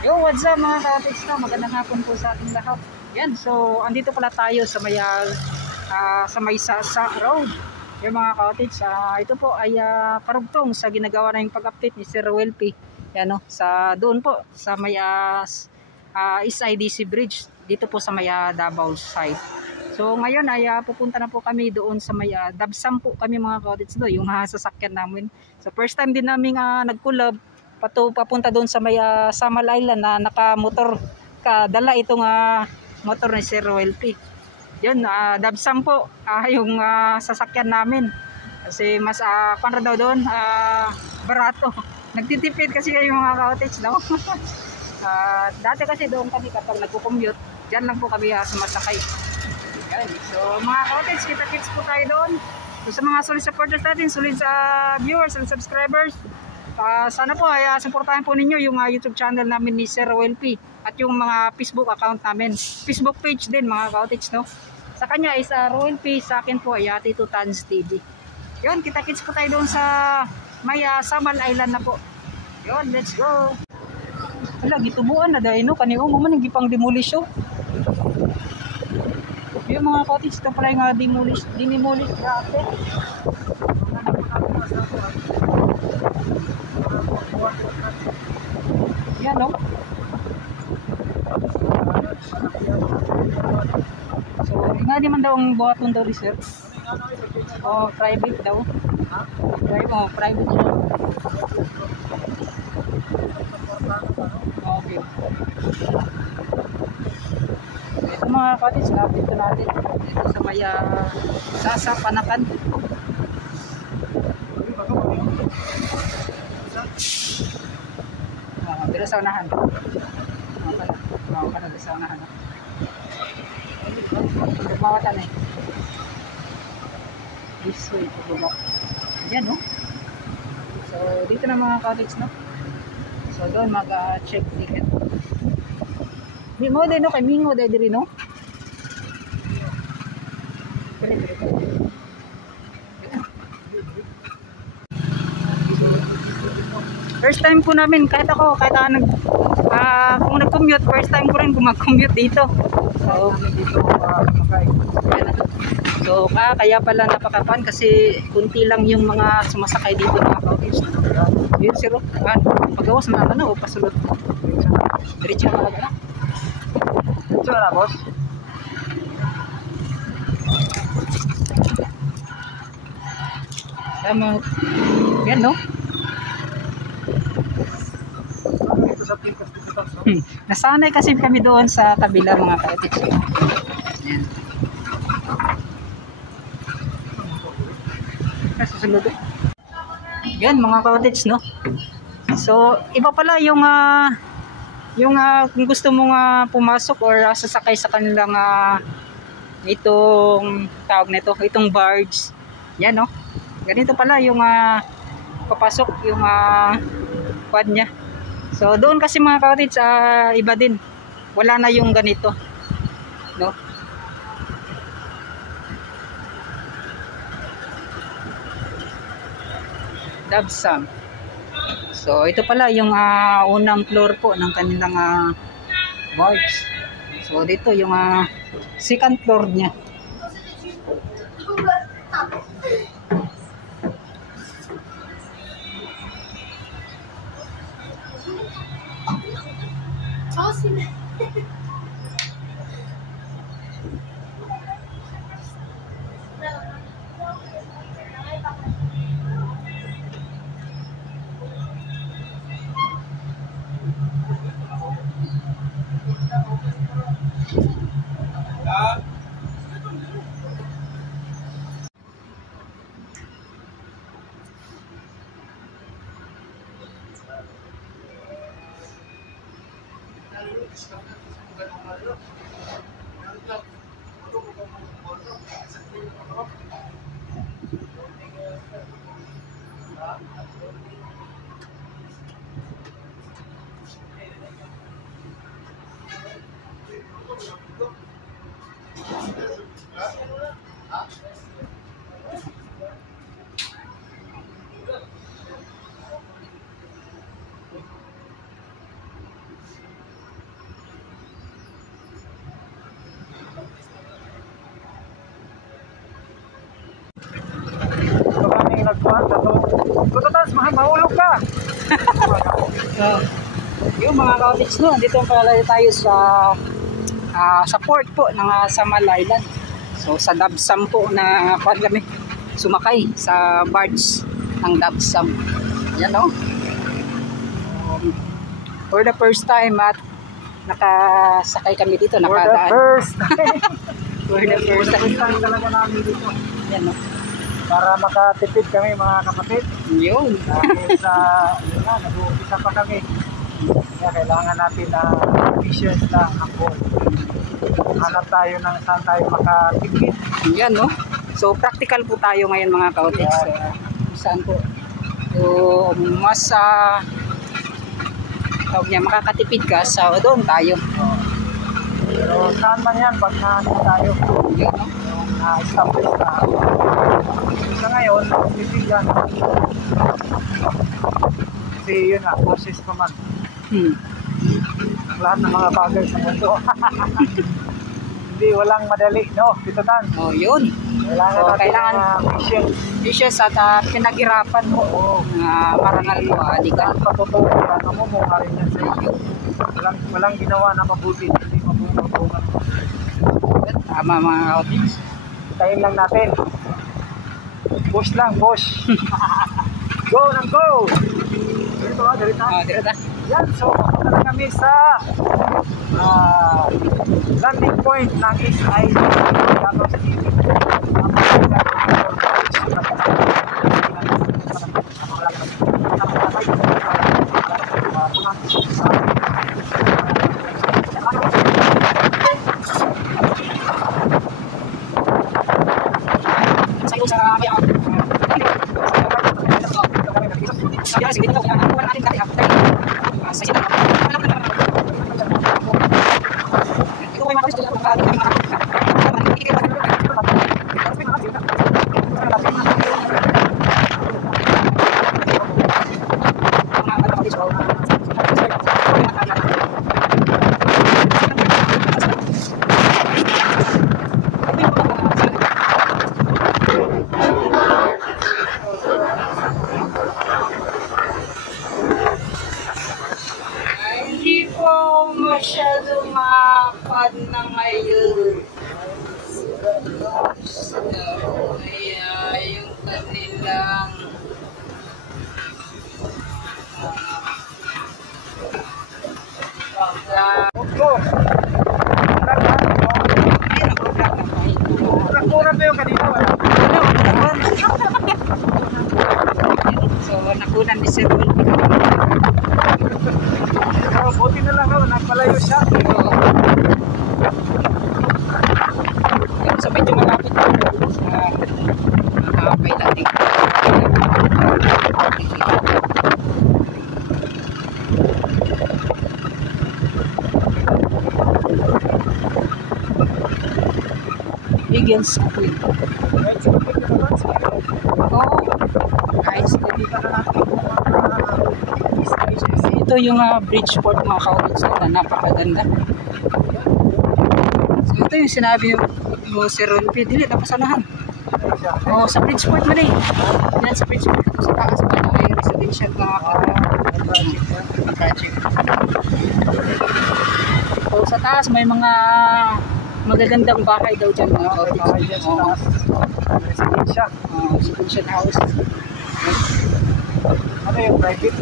Yo, what's up mga ka-cottage na? Magandang hapon po sa ating lahat. Yan, so andito pala tayo sa may Sasa Road. Yung mga ka-cottage, ito po ay karugtong sa ginagawa na yung pag-update ni Sir Welpy. Yan no, sa doon po sa may SIDC Bridge dito po sa may Davao side. So ngayon ay pupunta na po kami doon sa may Dabsam po kami mga ka-cottage do, yung sasakyan namin. So first time din namin nag-collab papunta doon sa may Samal Island na naka-motor dala itong motor ni Sir Welpy. Yun, Dabsam po yung sasakyan namin. Kasi mas para daw doon barato. Nagtitipid kasi kayo mga ka-cottage daw. Dati kasi doon kami kapag nagko-commute, diyan lang po kami sumasakay. Yan. So mga ka-cottage, kita-kits po tayo doon. So sa mga solid supporters natin, solid viewers and subscribers, sana po ay suportahan po ninyo yung YouTube channel namin ni Sir Welpy at yung mga Facebook account namin, Facebook page din mga ka-cottage, no? Sa kanya is Welpy, sa akin po ay Tito Tans TV. Yun, kita-kits po tayo doon sa may Samal Island na po. Yun, let's go. Wala, gitubuan na dahil no, kanino mo man gipang demolish oh. Yung mga cottage ito pala yung dinimolish dati. Yan no. So, nga di man daw ang buhaton daw sir. Oh, private daw. Private daw. Okay. Ito mga cottage, dito natin. Dito sa may Sasa Panakan. Pero sa unahan. Para sa unahan. Mawatan eh. This way to go back. Yan no. So dito na mga cottage no. So doon mag-check ticket. Di mo din no, kay Mingo dahil rin no. First time po namin, kahit kung nag-commute, first time ko rin mag-commute dito. So, kaya pala napakapan kasi kunti lang yung mga sumasakay dito mga cottage. Yun siro, pagawas na o pasulot. Diretso na talaga na. Diretso na boss. Tama. Yan no? Nasanay kasi kami doon sa kabila mga cottage. Yan. Susunod. Yan mga cottage no. So iba pala yung kung gusto mong pumasok or sasakay sa kanilang itong tawag nito, itong barge. Yan no. Ganito pala yung papasok yung quad niya. So doon kasi mga cottage iba din. Wala na yung ganito. No? Dabsam. So ito pala yung unang floor po ng kanilang barge. So dito yung second floor niya. nagkuhan na to. Kutatans, mahulog ka! Yung mga kautits no, dito pala tayo sa port po ng Samal Island. So sa Dabsam po na kami sumakay sa barge ng Dabsam. Yan no. For the first time at nakasakay kami dito, nakadaan. For the first time talaga namin dito. Yan no. Para makatipid kami mga kapatid. Yun. Dahil sa, yun na, nag-uumpisa pa kami. Kaya kailangan natin na efficient na ako. Hanap tayo ng saan tayo makatipid. Yan no. So practical po tayo ngayon mga kautits. Saan po? So mas makakatipid ka sa doon tayo. Pero saan man yan pag nahanap tayo? Yan no. Na-establish na. Sa ngayon, titigan. Kasi yun nga, process pa man. Lahat ng mga bagay sa mundo. Hindi, walang madali, no? Dito tan. Oh, yun. Kailangan so, natin patience at pinaghirapan mo. Marangal mo, di ka. Patutuwa ka mo, mukha rin yan sa iyo. Walang ginawa na mabuti, hindi mabunga-bunga. Tama mga kautits. Tayin lang natin. Push lang, push. Go nang go! Dito ha, dito ha. Dito. Yan, so punta na kami sa landing point ng East Island. Davao City. Hindi po masyado mapad na ngayon. So, kaya yung kanilang Nakunan mo yung kanina, wala? So, nakunan ni Sir Will. Buti na lang ako, nagpalayo siya. So, medyo malapit po sa nakakapay natin. Higgins Queen. Ito yung Bridgeport mga kautits na napakaganda. So ito yung sinabi mo Sir Rolpe, dili napasanahan. Sa Bridgeport mo rin. Yan sa Bridgeport. Sa taas pa na yung residential na project. So sa taas may mga magagandang bahay daw dyan mga kautits. Residential house. Ano yung private?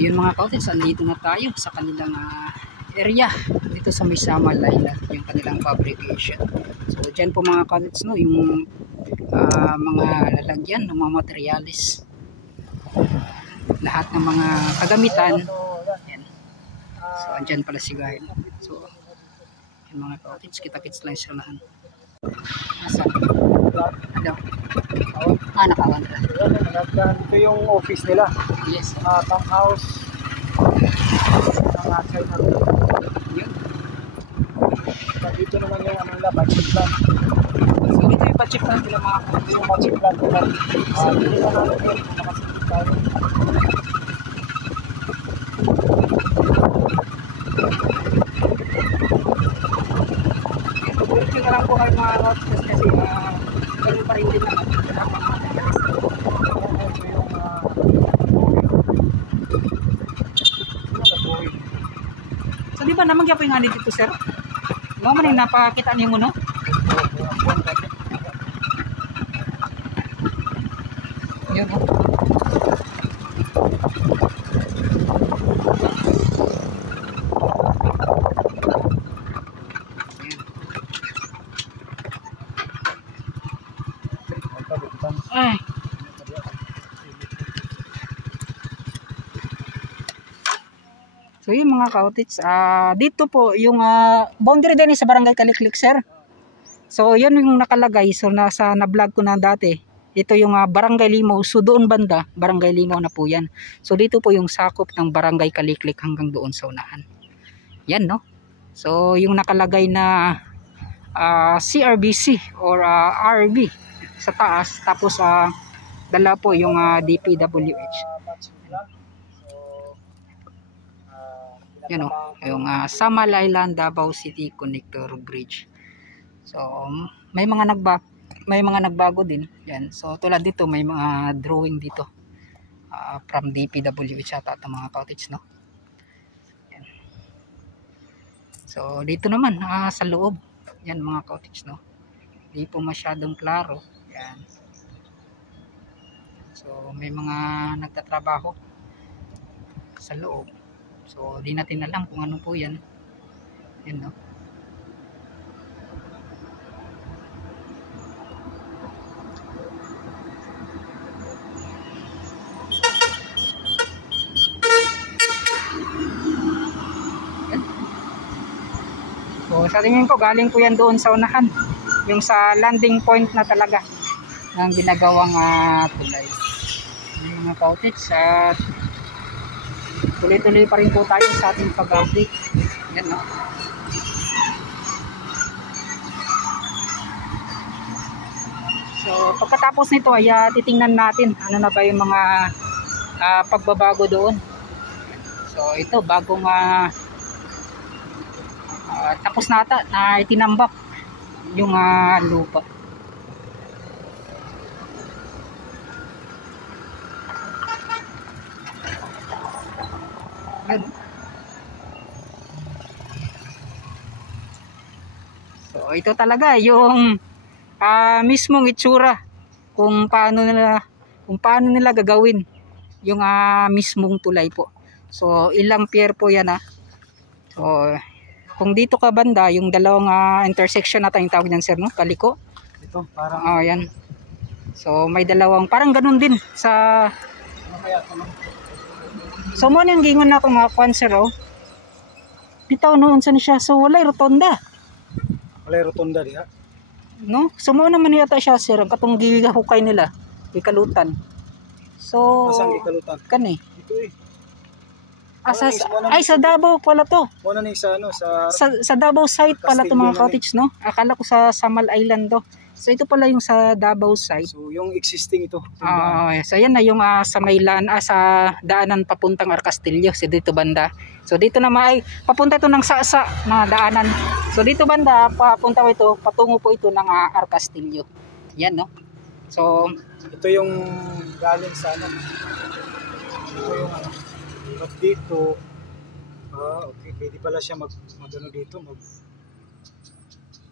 yun mga kautits, andito na tayo sa kanilang area dito sa may Samal Island, yung kanilang fabrication. So dyan po mga kautits, no, yung mga lalagyan ng mga materialis, lahat ng mga kagamitan. Yan. So andyan pala si guide. So yung mga kautits, kita-kits lang siya lahat. Nasa ano? Nakawan na. Ito yung office nila. Yes. Townhouse. Ang outside na rin. Yun. Dito naman yung ano nila, budget plan. So dito yung budget plan nila mga Ito yung budget plan nila. Dito na natin yun, nakasipit tayo. Ito na lang po kayo mga routes kasi ganun pa rin din naman. So di ba naman kaya po yung dito sir? Mga man yung napakita niyo mo no? Yun o. Ay. So yun mga kautits, dito po yung boundary din sa Barangay Kaliklik sir. So yun yung nakalagay, so nasa na-vlog ko na dati. Ito yung Barangay Limaw, so doon banda, Barangay Limaw na po yan. So dito po yung sakop ng Barangay Kaliklik hanggang doon sa unahan. Yan no. So yung nakalagay na CRBC or RB sa taas, tapos dala po yung DPWH. Yan o, yung Samal Island Davao City Connector Bridge. So may mga nagbago din. Yan. So tulad dito may mga drawing dito from DPWH ata at mga cottage no. Yan. So dito naman sa loob. Yan mga cottage no. Hindi po masyadong klaro. Yan. So may mga nagtatrabaho sa loob. So di natin alam kung ano po yan. Yan no. Yan. So sa tingin ko galing po yan doon sa unahan. Yung sa landing point na talaga ng ginagawang tulay. Yung mga cottage at tuloy-tuloy pa rin po tayo sa ating pag-update. Yan no. So pagkatapos nito ay titingnan natin ano na ba yung mga pagbabago doon. So ito bagong tapos nata na itinambak yung lupa. So ito talaga yung mismong itsura kung paano nila gagawin yung mismong tulay po. So ilang pier po yan So kung dito ka banda yung dalawang intersection natin yung tawag niyan sir no, kaliko. Ito parang yan. So may dalawang parang ganun din sa so mo nang gingon na ako mga kwan sir bitaw noon sa siya so walay rotonda. Walay rotonda diha. No? So mo naman yata siya sir ang katong gihukay nila ikalutan. So masang ikalutan. Kani. Ito sa Davao pala to. Muna ni sa ano sa Davao site pala to mga cottage no. Akala ko sa Samal Island to. So ito pala yung sa Davao side. So yung existing ito. So yan na yung sa Maylan sa daanan papuntang Arcastillo si dito banda. So dito na papunta ito ng Sasa na daanan. So dito banda papunta ko ito patungo po ito ng Arcastillo. Yan no. So ito yung galing sa ano. Ito yung ano. But dito okay, pwede pala siya mag-ano dito,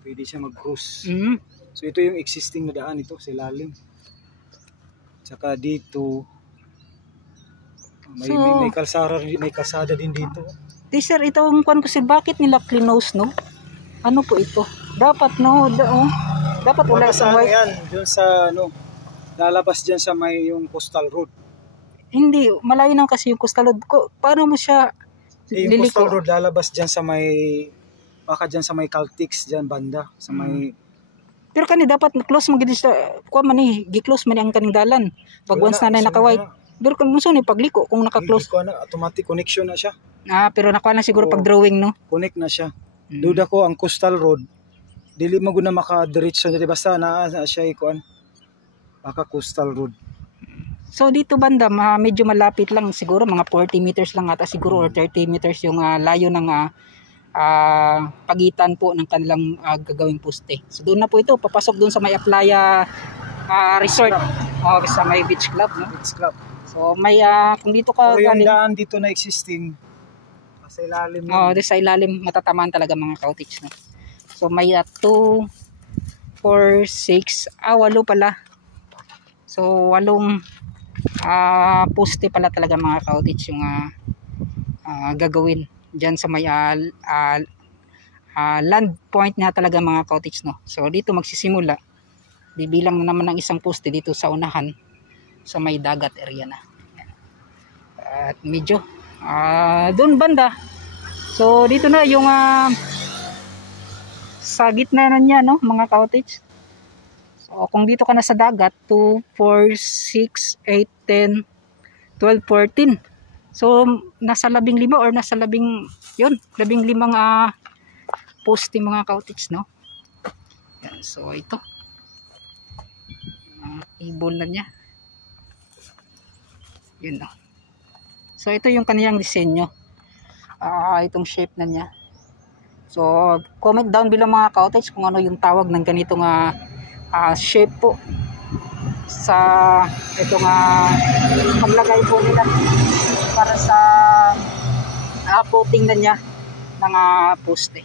pwede siya mag-cruise. So ito yung existing na daan ito sa ilalim. Tsaka dito May, So, may kalsada din dito. di sir, ito ang kwan ko sir, bakit nila clinose, no? Ano po ito? Dapat, no? Dapat wala Sa sa ano white. yan, dun sa ano, lalabas dyan sa may yung coastal road. Hindi, malayo lang kasi yung coastal road ko. Paano mo siya Yung coastal liliko? road lalabas dyan sa may, baka dyan sa may Caltex dyan banda, sa may, Pero kani dapat close mo gid sa kuha man ni, gi-close man ang kaning dalan. Pag once na naka-white. Pero kung gusto ni pagliko kung naka-close. ko na, automatic connection na siya. Pero nakuha na siguro Oo. pag drawing, no? Connect na siya. Duda ko ang coastal road, dili mo guna maka-diretso na, basta na siya ikuan. Baka coastal road. So dito banda, medyo malapit lang siguro mga 40 meters lang ata siguro or 30 meters yung layo ng pagitan po ng kanilang gagawing poste. So doon na po ito, papasok doon sa may Aplaya Resort. Sa may beach club, no? Beach club. So may kung dito ka Pero yung galing, daan dito na existing, sa ilalim doon sa ilalim matatamaan talaga mga cottage, no? So may 2, 4, 6, 8 pala. So 8 poste pala talaga mga cottage yung gagawin diyan sa may land point na talaga mga cottage, no. So dito magsisimula, bibilang naman ng isang poste dito sa unahan sa may dagat area na. At medyo doon banda. So dito na yung sa gitna na niya, no, mga cottage. So kung dito ka na sa dagat, 2, 4, 6, 8, 10, 12, 14. So nasa 15 or nasa 15 poste mga cottage, no. Yan, so ito. Ibon na niya. Yun, no. So ito yung kaniyang disenyo. Itong shape na niya. So comment down below mga cottage kung ano yung tawag ng ganitong shape po sa itong paglagay po nila para sa coating na niya ng poste.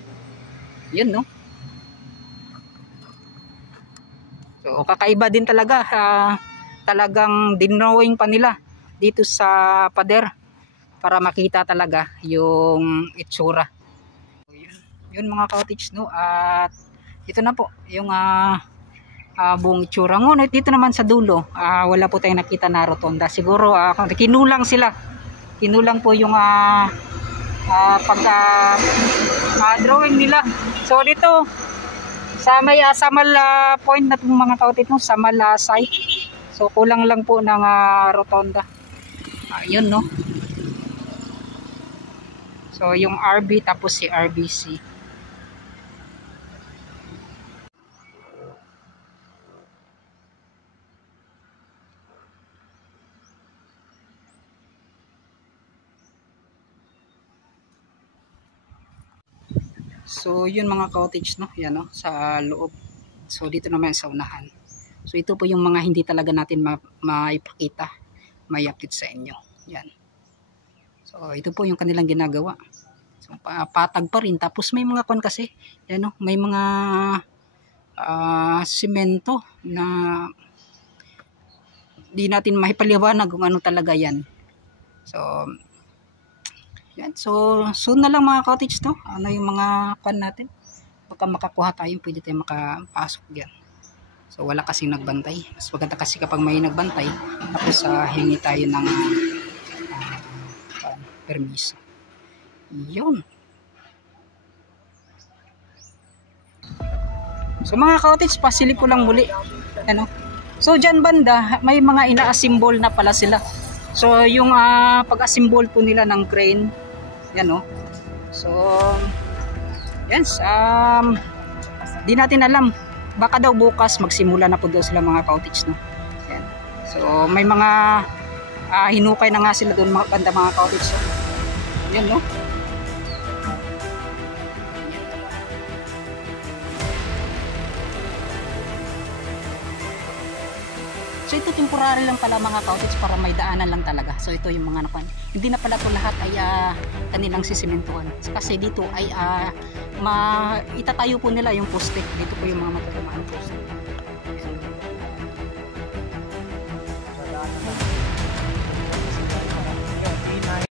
Yun, no. So kakaiba din talaga, talagang dinrawing pa nila dito sa pader para makita talaga yung itsura. Yun mga cottage, no. At ito na po yung buong itsura. Ngunit dito naman sa dulo, wala po tayong nakita na rotonda. Siguro kinulang sila. Kinulang po yung drawing nila. So dito sa may Samal point na itong mga cottage, no, Samal site. So kulang lang po ng rotonda. Yun, no. So yung RB tapos si RBC. So yun mga cottage, no, yan, no, sa loob. So dito naman sa unahan. So ito po yung mga hindi talaga natin maipakita, maiapit sa inyo. Yan. So ito po yung kanilang ginagawa. So patag pa rin, tapos may mga kon kasi, yan, no, may mga simento na di natin maipaliwanag kung ano talaga yan. So yan. So soon na lang mga cottage, to. Ano yung mga pan natin? Baka makakuha tayo, pwede tayo makapasok diyan. So wala kasing nagbantay. Mas maganda kasi kapag may nagbantay, tapos hingi tayo ng permiso. Yun. So mga cottage, pasilip ko lang muli. Ano? So dyan banda, may mga ina-assemble na pala sila. So yung pag-assemble po nila ng crane, yan, no. So yan, di natin alam, baka daw bukas magsimula na po daw sila mga cottage, no. Yan. So may mga hinukay na nga sila doon mga banda mga cottage. So, yan, no. So ito temporary lang pala mga cottage para may daanan lang talaga. So ito yung mga nakuha. Hindi na pala ito lahat ay kanilang sisimentuhan. Kasi dito ay itatayo po nila yung poste. Dito po yung mga matatamaan poste.